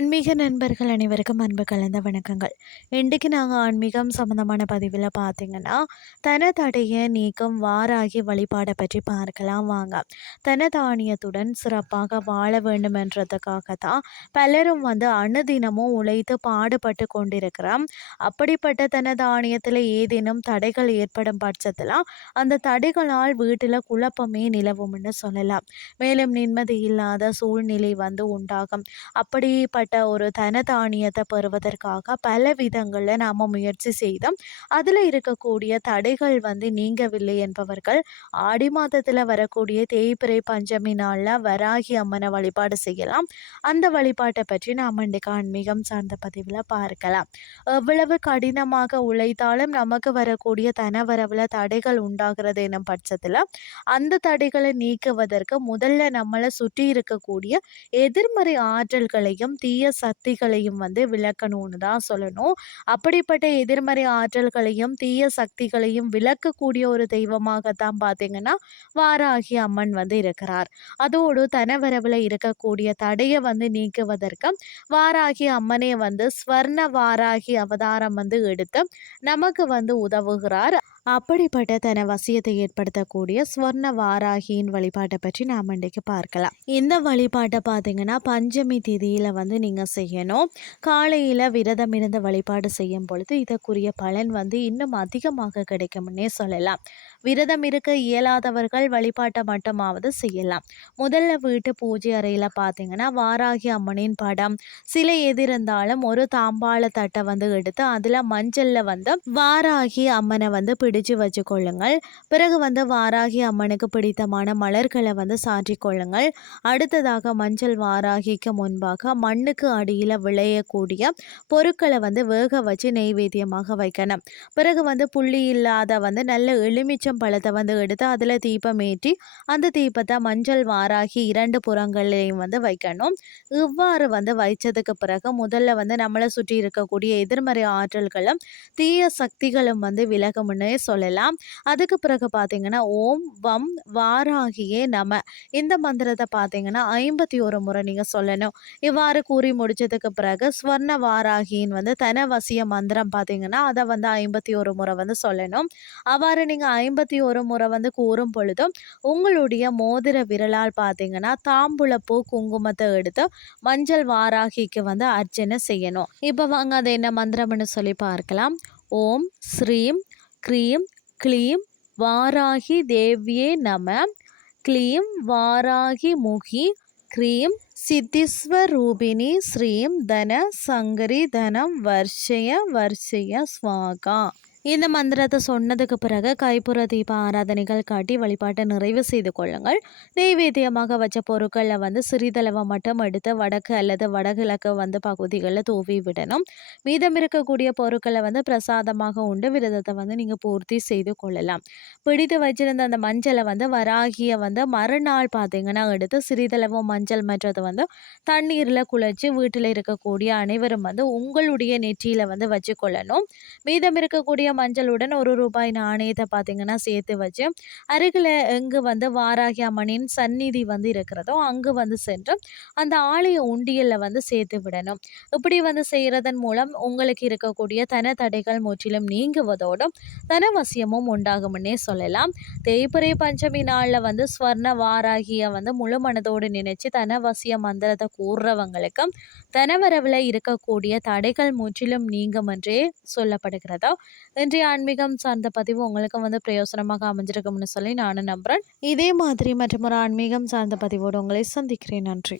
ஆன்மீக நண்பர்கள் அனைவருக்கும் அன்பு கலந்த வணக்கங்கள். இன்றைக்கு நாங்கள் ஆன்மீகம் சம்மந்தமான பதிவில் பார்த்தீங்கன்னா தனதடைய நீக்கம் வாராகி வழிபாடை பற்றி பார்க்கலாம் வாங்க. தனதானியத்துடன் சிறப்பாக வாழ வேண்டுமென்றதுக்காக தான் பலரும் வந்து அணுதினமும் உழைத்து பாடுபட்டு கொண்டிருக்கிறோம். அப்படிப்பட்ட தன தானியத்தில் ஏதேனும் தடைகள் ஏற்படும் பட்சத்தில் அந்த தடைகளால் வீட்டில் குழப்பமே நிலவும்னு சொல்லலாம். மேலும் நிம்மதி இல்லாத சூழ்நிலை வந்து உண்டாகும். அப்படிப்பட்ட ஒரு தனதானியத்தை பெறுவதற்காக பல விதங்களில் நாம் முயற்சி செய்தோம். அதில் இருக்கக்கூடிய தடைகள் வந்து நீங்கவில்லை என்பவர்கள் ஆடி மாதத்தில் வரக்கூடிய தேய்பிறை பஞ்சமி நாளில் வராகி அம்மனை வழிபாடு செய்யலாம். அந்த வழிபாட்டை பற்றி நாம் இன்றைக்கு ஆன்மீகம் சார்ந்த பதிவில் பார்க்கலாம். எவ்வளவு கடினமாக உழைத்தாலும் நமக்கு வரக்கூடிய தனவரவில் தடைகள் உண்டாகிறது எனும் பட்சத்தில் அந்த தடைகளை நீக்குவதற்கு முதல்ல நம்மளை சுற்றி இருக்கக்கூடிய எதிர்மறை ஆற்றல்களையும் தீ தீய சக்திகளையும் வந்து விளக்கணும்னு தான் சொல்லணும். அப்படிப்பட்ட எதிர்மறை ஆற்றல்களையும் தீய சக்திகளையும் விளக்கக்கூடிய ஒரு தெய்வமாகத்தான் பார்த்தீங்கன்னா வாராகி அம்மன் வந்து இருக்கிறார். அதோடு தனவரவில் இருக்கக்கூடிய தடையை வந்து நீக்குவதற்கு வாராகி அம்மனே வந்து ஸ்வர்ண வாராகி அவதாரம் வந்து எடுத்து நமக்கு வந்து உதவுகிறார். அப்படிப்பட்ட தன வசியத்தை ஏற்படுத்தக்கூடிய ஸ்வர்ண வாராகியின் வழிபாட்டை பற்றி நாம் இன்றைக்கு பார்க்கலாம். இந்த வழிபாட்டை பார்த்தீங்கன்னா பஞ்சமி திதியில் வந்து நீங்கள் செய்யணும். காலையில் விரதம் இருந்து வழிபாடு செய்யும் பொழுது இதற்குரிய பலன் வந்து இன்னும் அதிகமாக கிடைக்கும்னே சொல்லலாம். விரதம் இருக்க இயலாதவர்கள் வழிபாட்டை மட்டுமாவது செய்யலாம். முதல்ல வீட்டு பூஜை அறையில் பார்த்தீங்கன்னா வாராகி அம்மனின் படம் சிலை எது இருந்தாலும் ஒரு தாம்பாள தட்டை வந்து எடுத்து அதில் மஞ்சளில் வந்து வாராகி அம்மனை வந்து பிடி பிடிச்சு வச்சுக்கொள்ளுங்கள் பிறகு வந்து வாராகி அம்மனுக்கு பிடித்தமான மலர்களை வந்து சாற்றி கொள்ளுங்கள். அடுத்ததாக மஞ்சள் வாராகிக்கு முன்பாக மண்ணுக்கு அடியில் விளையக்கூடிய பொருட்களை வந்து வேக வச்சு நெய்வேத்தியமாக வைக்கணும். பிறகு வந்து புள்ளி இல்லாத வந்து நல்ல எலுமிச்சம் பழத்தை வந்து எடுத்து அதில் தீபம் ஏற்றி அந்த தீபத்தை மஞ்சள் வாராகி இரண்டு புறங்களையும் வந்து வைக்கணும். இவ்வாறு வந்து வைச்சதுக்கு பிறகு முதல்ல வந்து நம்மளை சுற்றி இருக்கக்கூடிய எதிர்மறை ஆற்றல்களும் தீய சக்திகளும் வந்து விலகும்னு சொல்லலாம். அதுக்கு பிறகு பார்த்தீங்கன்னா ஓம் வம் வாராகியே நம. இந்த மந்திரத்தை பார்த்தீங்கன்னா ஐம்பத்தி ஒரு முறை நீங்கள் சொல்லணும். இவ்வாறு கூறி முடிச்சதுக்கு பிறகு ஸ்வர்ண வாராகியின் வந்து தனவசிய மந்திரம் பார்த்தீங்கன்னா அதை வந்து ஐம்பத்தி ஒரு முறை வந்து சொல்லணும். அவ்வாறு நீங்கள் ஐம்பத்தி ஒரு முறை வந்து கூறும் பொழுதும் உங்களுடைய மோதிர விரலால் பார்த்தீங்கன்னா தாம்புளப்பூ குங்குமத்தை எடுத்து மஞ்சள் வாராகிக்கு வந்து அர்ச்சனை செய்யணும். இப்போ வாங்க அது என்ன மந்திரம்னு சொல்லி பார்க்கலாம். ஓம் ஸ்ரீம் க்ரீம் க்ளீம் வாராகி தேவியே நம. க்ளீம் வாராகி முகி. க்ரீம் சித்திஸ்வரூபிணி ஸ்ரீம் தன சங்கரி தனம் வர்ஷய வர்ஷய ஸ்வாகா. இந்த மந்திரத்தை சொன்னதுக்கு பிறகு கைப்புற தீப ஆராதனைகள் காட்டி வழிபாட்டை நிறைவு செய்து கொள்ளுங்கள். நெய்வேத்தியமாக வச்ச பொருட்களில் வந்து சிறிதளவை மட்டும் எடுத்து வடக்கு அல்லது வடகிழக்கு வந்து பகுதிகளில் தூவி விடணும். மீதம் இருக்கக்கூடிய பொருட்களை வந்து பிரசாதமாக உண்டு விரதத்தை வந்து நீங்கள் பூர்த்தி செய்து கொள்ளலாம். பிடித்து வச்சிருந்த அந்த மஞ்சளை வந்து வராகிய வந்து மறுநாள் பார்த்தீங்கன்னா எடுத்து சிறிதளவு மஞ்சள் மற்றதை வந்து தண்ணீரில் குளிச்சு வீட்டில் இருக்கக்கூடிய அனைவரும் வந்து உங்களுடைய நெற்றியில் வந்து வச்சுக்கொள்ளணும். மீதம் இருக்கக்கூடிய மஞ்சளுடன் ஒரு ரூபாய் நாணயத்தை பார்த்தீங்கன்னா சேர்த்து வச்சு அருகில் எங்கு வந்து வாராகி அம்மனின் சந்நிதி வந்து இருக்கிறதோ அங்கு வந்து சென்று அந்த ஆலய உண்டியலில் வந்து சேர்த்து விடணும். இப்படி வந்து செய்கிறதன் மூலம் உங்களுக்கு இருக்கக்கூடிய தன தடைகள் முற்றிலும் நீங்குவதோடும் தனவசியமும் உண்டாகும்னே சொல்லலாம். தேய்பிறை பஞ்சமி நாளில் வந்து ஸ்வர்ண வாராகியை வந்து முழு மனதோடு நினைச்சு தனவசிய மந்திரத்தை கூறுறவங்களுக்கும் தனவரவில் இருக்கக்கூடிய தடைகள் முற்றிலும் நீங்கும் என்றே சொல்லப்படுகிறதோ இன்றைய ஆன்மீகம் சார்ந்த பதிவு உங்களுக்கு வந்து பிரயோசனமாக அமைஞ்சிருக்கும்னு சொல்லி நானும் நம்புகிறேன் இதே மாதிரி மற்றும் ஒரு ஆன்மீகம் சார்ந்த பதிவோடு உங்களை சந்திக்கிறேன். நன்றி.